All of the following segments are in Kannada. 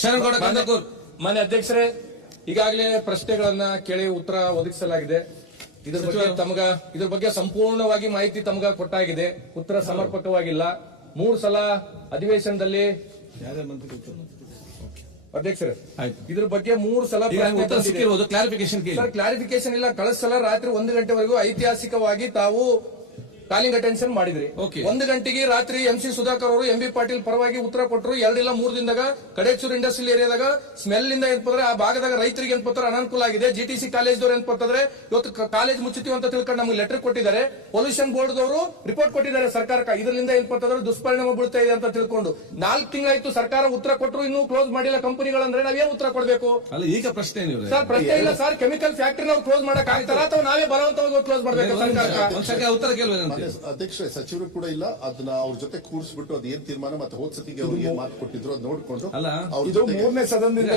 ಶರಣಗೌಡ ಕಂದಕೂರ್. ಮಾನ್ಯ ಅಧ್ಯಕ್ಷರೇ, ಈಗಾಗಲೇ ಪ್ರಶ್ನೆಗಳನ್ನ ಕೇಳಿ ಉತ್ತರ ಒದಗಿಸಲಾಗಿದೆ. ಇದ್ರ ಬಗ್ಗೆ ಸಂಪೂರ್ಣವಾಗಿ ಮಾಹಿತಿ ತಮಗ ಕೊಟ್ಟಾಗಿದೆ. ಉತ್ತರ ಸಮರ್ಪಕವಾಗಿಲ್ಲ. 3 ಸಲ ಅಧಿವೇಶನದಲ್ಲಿ ಅಧ್ಯಕ್ಷರೇ ಇದ್ರ ಬಗ್ಗೆ 3 ಸಲ ಕ್ಲಾರಿಫಿಕೇಶನ್ ಇಲ್ಲ. ಕಳೆದ ಸಲ ರಾತ್ರಿ 1 ಗಂಟೆವರೆಗೂ ಐತಿಹಾಸಿಕವಾಗಿ ತಾವು ಕಾಲಿಂಗ್ ಅಟೆನ್ಷನ್ ಮಾಡಿದ್ರಿ. 1 ಗಂಟೆಗೆ ರಾತ್ರಿ MC ಸುಧಾಕರ್ ಅವರು MB ಪಾಟೀಲ್ ಪರವಾಗಿ ಉತ್ತರ ಕೊಟ್ಟರು. 2 ಇಲ್ಲ 3 ದಿನದಾಗ ಕಡೇಚೂರು ಇಂಡಸ್ಟ್ರಿಯಲ್ ಏರಿಯಾದಾಗ ಸ್ಮೆಲ್ ಇಂದ ಏನ್ಪಂದ್ರೆ ಆ ಭಾಗದಾಗ ರೈತರಿಗೆ ಏನ್ಪತ್ರ ಅನಾನುಕೂಲ ಆಗಿದೆ. GTC ಕಾಲೇಜ್ದವ್ರು ಏನ್ಪಂದ್ರೆ ಇವತ್ತು ಕಾಲೇಜ್ ಮುಚ್ಚುತ್ತೀವಿ ಅಂತ ತಿಳ್ಕೊಂಡು ನಮಗೆ ಲೆಟರ್ ಕೊಟ್ಟಿದ್ದಾರೆ. ಪೊಲ್ಯೂಷನ್ ಬೋರ್ಡ್ ದವರು ರಿಪೋರ್ಟ್ ಕೊಟ್ಟಿದ್ದಾರೆ ಸರ್ಕಾರಕ್ಕೆ. ಇದರಿಂದ ಏನ್ಪಂದ್ರೆ ದುಷ್ಪರಿಣಾಮ ಬೀಳ್ತಾ ಇದೆ ಅಂತ ತಿಳ್ಕೊಂಡು 4 ತಿಂಗಳಾಯ್ತು ಸರ್ಕಾರ ಉತ್ತರ ಕೊಟ್ಟರು, ಇನ್ನೂ ಕ್ಲೋಸ್ ಮಾಡಿಲ್ಲ ಕಂಪನಿಗಳಂದ್ರೆ ನಾವೇನ್ ಉತ್ತರ ಕೊಡಬೇಕು? ಈಗ ಪ್ರಶ್ನೆ ಸರ್ ಪ್ರಶ್ನೆ ಇಲ್ಲ ಸರ್. ಕೆಮಿಕಲ್ ಫ್ಯಾಕ್ಟರಿ ನಾವು ಕ್ಲೋಸ್ ಮಾಡಕ್ ಆಗ್ತಾರ ಅಥವಾ ನಾವೇ ಬಲವಂತವಾಗಿ ಕ್ಲೋಸ್ ಮಾಡಬೇಕು? ಸರ್ಕಾರ ಉತ್ತರ ಕೇಳುವ ಅಧ್ಯಕ್ಷರೇ, ಸಚಿವರು ಕೂಡ ಇಲ್ಲ. ಅದನ್ನ ಅವ್ರ ಜೊತೆ ಕೂರಿಸ್ಬಿಟ್ಟು ಅದ್ ಏನ್ ತೀರ್ಮಾನ ಮತ್ತೆ ಹೋದ್ ಸತಿಗೆ ಅವ್ರು ಏನ್ ಮಾತು ಕೊಟ್ಟಿದ್ರು ಅದ್ ನೋಡ್ಕೊಂಡು ಇದು 3ನೇ ಸದನದಿಂದ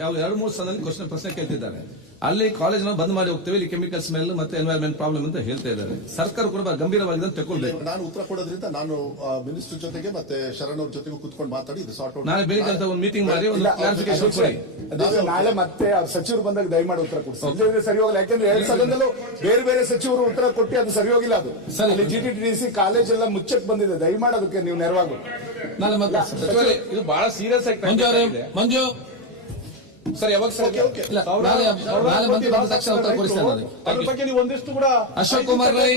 2-3 ಸದನ ಪ್ರಶ್ನೆ ಕೇಳ್ತಿದ್ದಾರೆ. ಅಲ್ಲಿ ಕಾಲೇಜ್ ಬಂದ್ ಮಾಡಿ ಹೋಗ್ತೇವೆ, ಇಲ್ಲಿ ಕೆಮಿಕಲ್ ಸ್ಮೆಲ್ ಮತ್ತೆ ಎನ್ವೈರನ್ಮೆಂಟ್ ಪ್ರಾಬ್ಲಮ್ ಅಂತ ಹೇಳ್ತಾ ಇದ್ದಾರೆ. ಸರ್ಕಾರ ಕೂಡ ಗಂಭೀರವಾಗಿ ತಗೊಳ್ಬೇಕು. ನಾನು ಉತ್ತರ ಕೊಡೋದ್ರಿಂದ ನಾನು ಮಿನಿಸ್ಟರ್ ಜೊತೆಗೆ ಮತ್ತೆ ಶರಣ್ ಅವ್ರ ಜೊತೆಗೂ ಕುತ್ಕೊಂಡು ಮಾತಾಡಿ ಇದು ಸಾರ್ಟ್ ಔಟ್. ನಾಳೆ ಬೆಳಿಗ್ಗೆ ಅಂತ ಒಂದು ಮೀಟಿಂಗ್ ಮಾಡಿ ಒಂದು ಕ್ಲಾರಿಫಿಕೇಶನ್ ಕೊಡಿ. ನಾಳೆ ಮತ್ತೆ ಸಚಿವರು ಬಂದಾಗ ದಯಮಾಡಿ ಉತ್ತರ ಕೊಡ್ತಾರೆ. ಸರಿ ಹೋಗಲ್ಲ, ಯಾಕಂದ್ರೆ 2 ಸದನದಲ್ಲೂ ಬೇರೆ ಬೇರೆ ಸಚಿವರು ಉತ್ತರ ಕೊಟ್ಟು ಅದು ಸರಿ ಹೋಗಿಲ್ಲ. ಅದು ಅಲ್ಲಿ GTTDC ಕಾಲೇಜ್ ಎಲ್ಲ ಮುಚ್ಚಕ್ ಬಂದಿದೆ. ದಯಮಾಡಿ ಅದಕ್ಕೆ ನೀವು ನೆರವಾಗು. ಇದು ಬಹಳ ಸೀರಿಯಸ್ ಆಗಿ ಮಂಜು ಸರ್ ಯಾವಾಗ ನಾಳೆ ಮಂತ್ರಿ ಬಂದ ತಕ್ಷಣ ಉತ್ತರ ಕೊಡಿಸ್ತೇನೆ. ಅದ್ರ ಬಗ್ಗೆ ನೀವು ಒಂದಿಷ್ಟು ಕೂಡ ಅಶೋಕ್ ಕುಮಾರ್ ರೈ